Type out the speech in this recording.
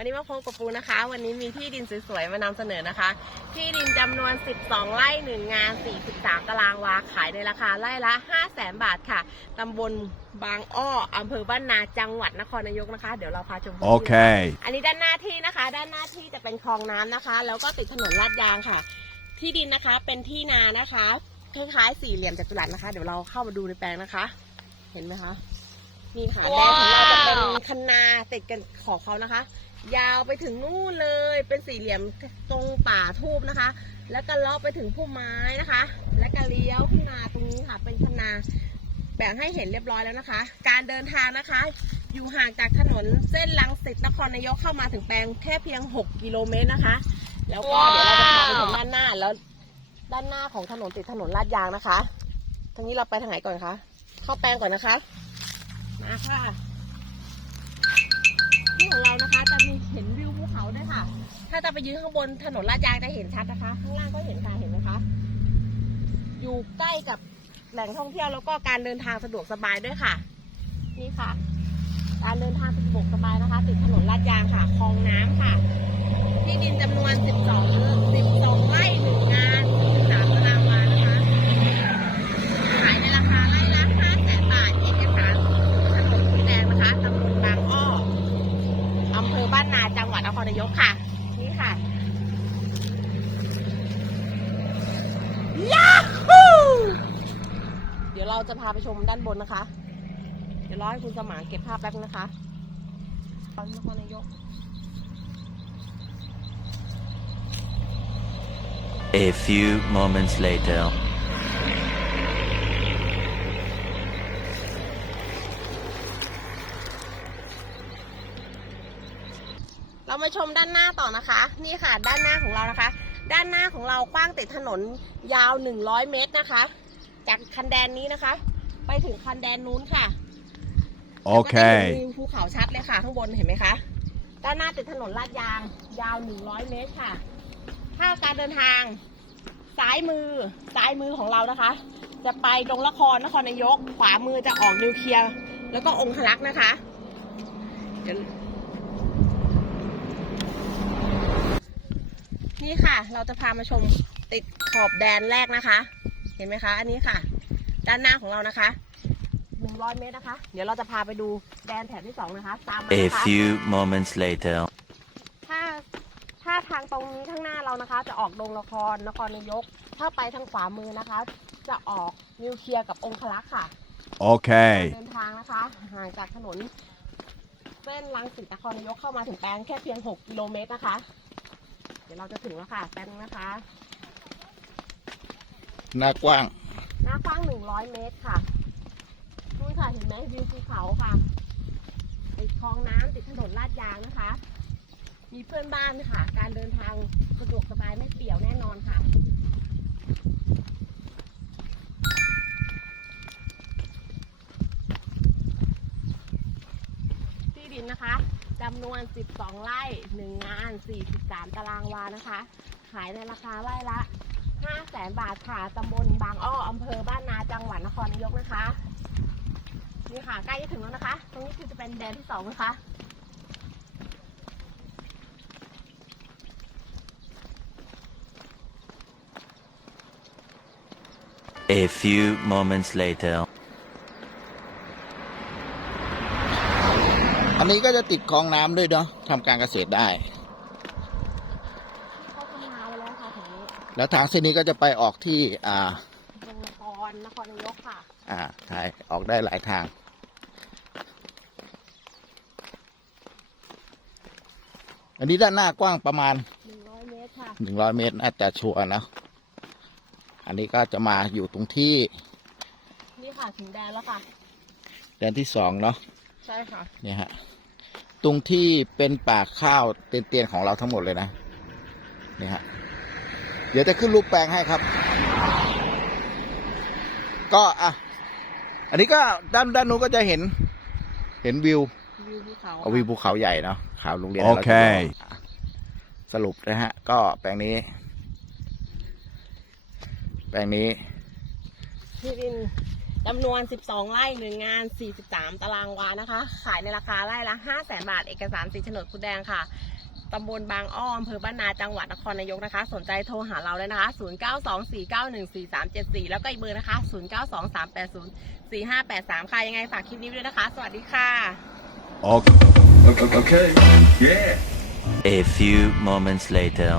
วันนี้มาพบกับปูนะคะ วันนี้มีที่ดินสวยๆ มานำเสนอนะคะ ที่ดินจำนวน 12 ไร่หนึ่งงาน 43 ตารางวา ขายในราคาไร่ละ 5 0 0แสนบาทค่ะตำบลบางอ้ออำเภอบ้านนา จังหวัดนครนายกนะคะ เดี๋ยวเราพาชมพื้นที่ Okay. อันนี้ด้านหน้าที่นะคะ ด้านหน้าที่จะเป็นคลองน้ำนะคะ แล้วก็ติดถนนลาดยางค่ะ ที่ดินนะคะเป็นที่นานะคะ คล้ายๆ สี่เหลี่ยมจัตุรัสนะคะ เดี๋ยวเราเข้ามาดูในแปลงนะคะ เห็นไหมคะ นี่ค่ะ แดนของเราจะเป็นคันนาติดกันขอบเขานะคะ ยาวไปถึงนู่นเลยเป็นสี่เหลี่ยมตรงป่าทูบนะคะ แล้วก็เลาะไปถึงพุ่มไม้นะคะ แล้วก็เลี้ยวขึ้นมาตรงนี้ค่ะ เป็นคนาแบ่งให้เห็นเรียบร้อยแล้วนะคะ การเดินทางนะคะ อยู่ห่างจากถนนเส้นลังสิตนครนายกเข้ามาถึงแปลงแค่เพียง 6 กิโลเมตรนะคะ แล้วก็เดี๋ยวเราจะพาไปถึงด้านหน้าแล้วด้านหน้าของถนนติดถนนลาดยางนะคะทางนี้เราไปทางไหนก่อนคะเข้าแปลงก่อนนะคะมาค่ะ ของเรานะคะ จะมีเห็นวิวภูเขาด้วยค่ะ ถ้าจะไปยืนข้างบนถนนลาดยางจะเห็นชัดนะคะ ข้างล่างก็เห็นค่ะเห็นไหมคะ อยู่ใกล้กับแหล่งท่องเที่ยวแล้วก็การเดินทางสะดวกสบายด้วยค่ะ นี่ค่ะ การเดินทางสะดวกสบายนะคะติดถนนลาดยางค่ะคลองน้ำค่ะ ที่ดินจำนวน 12ไร่หนึ่งงาน13ตารางวานะคะ ขายในราคาไร่ละ5แสนบาท เอกสารถนนที่แดงนะคะตำบลบางอ้ออำ เภอบ้านนาจังหวัดนครนายกค่ะ นี่ค่ะยาฮูเดี๋ยวเราจะพาไปชมด้านบนนะคะ เดี๋ยวรอให้คุณสมานเก็บภาพแป๊บนึงนะคะตอนนครนายก A few moments later. เรามาชมด้านหน้าต่อนะคะ นี่ค่ะด้านหน้าของเรานะคะ ด้านหน้าของเรากว้างติดถนนยาว 100 เมตรนะคะ จากคันแดนนี้นะคะ ไปถึงคันแดนนู้นค่ะแล้วก็จะเห็น Okay. วิวภูเขาชัดเลยค่ะ ข้างบนเห็นไหมคะด้านหน้าติดถนนลาดยาง ยาว 100 เมตรค่ะถ้าการเดินทางซ้ายมือซ้ายมือของเรานะคะ จะไปดงละครนครนายก ขวามือจะออกนิวเคลียร์แล้วก็องคลักษ์นะคะเดี๋ยว นี่ค่ะ เราจะพามาชมติดขอบแดนแรกนะคะ เห็นไหมคะ อันนี้ค่ะ ด้านหน้าของเรานะคะ100เมตรนะคะ เดี๋ยวเราจะพาไปดูแดนแถบที่สองนะคะ ตามมา A นะคะ few moments later. ถ้าถ้าทางตรงนี้ข้างหน้าเรานะคะ จะออกดงละครนครนายก ถ้าไปทางขวามือนะคะ จะออกนิวเคลียร์กับองคลักษ์ค่ะ Okay. เดินทางนะคะห่างจากถนนเส้นลังสิตนครนายกเข้ามาถึงแปลงแค่เพียง 6 กิโลเมตรนะคะเดี๋ยวเราจะถึงแล้วค่ะแปลงนะคะหน้ากว้าง หน้ากว้าง100เมตรค่ะนู่นค่ะเห็นไหมวิวภูเขาค่ะติดคลองน้ำติดถนนลาดยางนะคะ มีเพื่อนบ้านค่ะ การเดินทางสะดวกสบายไม่เปี่ยวแน่นอนค่ะ ที่ดินนะคะ จำนวน 12 ไร่ 1 งาน 43 ตารางวานะคะ ขายในราคาไร่ละ 5 แสนบาทค่ะตำบลบางอ้ออำเภอบ้านนาจังหวัดนครนายกนะคะ นี่ค่ะ ใกล้จะถึงแล้วนะคะ ตรงนี้คือจะเป็นแดนที่สองนะคะ A few moments later. อันนี้ก็จะติดคลองน้ำด้วยเนาะทำการเกษตรได้ เขาทำนาไว้แล้วค่ะถึงนี้แล้วทางเส้นนี้ก็จะไปออกที่ อ่า ตรงนครนครนายกค่ะ อ่าถ่ายออกได้หลายทาง อันนี้ด้านหน้ากว้างประมาณ100เมตรค่ะ หนึ่งร้อยเมตรน่าจะชัวร์นะ อันนี้ก็จะมาอยู่ตรงที่นี่ค่ะถึงแดนแล้วค่ะ แดนที่สองเนาะ ใช่ค่ะ เนี่ยฮะ ตรงที่เป็นป่าข้าวเตียนๆของเราทั้งหมดเลยนะเนี่ยฮะเดี๋ยวจะขึ้นรูปแปลงให้ครับ ก็อะอันนี้ก็ด้านด้านนู้นก็จะเห็น เห็นวิววิวภูเขาเอาวิวภูเขาใหญ่เนาะขาวโรงเรียนโอเคราชบุรีสรุปนะฮะ ก็แปลงนี้ แปลงนี้ที่ดิน จจำนวน 12 ไร่หนึ่งงาน 43 ตารางวานะคะ ขายในราคาไร่ละ 5 0 0 0 0 0บาท เอกสารสีโฉนดคุณแดงค่ะตำบลบางอ้อมอำเภอบ้านนา จังหวัดนครนายกนะคะ สนใจโทรหาเราเลยนะคะ 0924914374 แล้วก็อีกเบอร์นะคะ 0923804583 ค่ะ ยังไงฝากคลิปนี้ไว้ด้วยนะคะ สวัสดีค่ะ Okay. Okay. Yeah. A few moments later.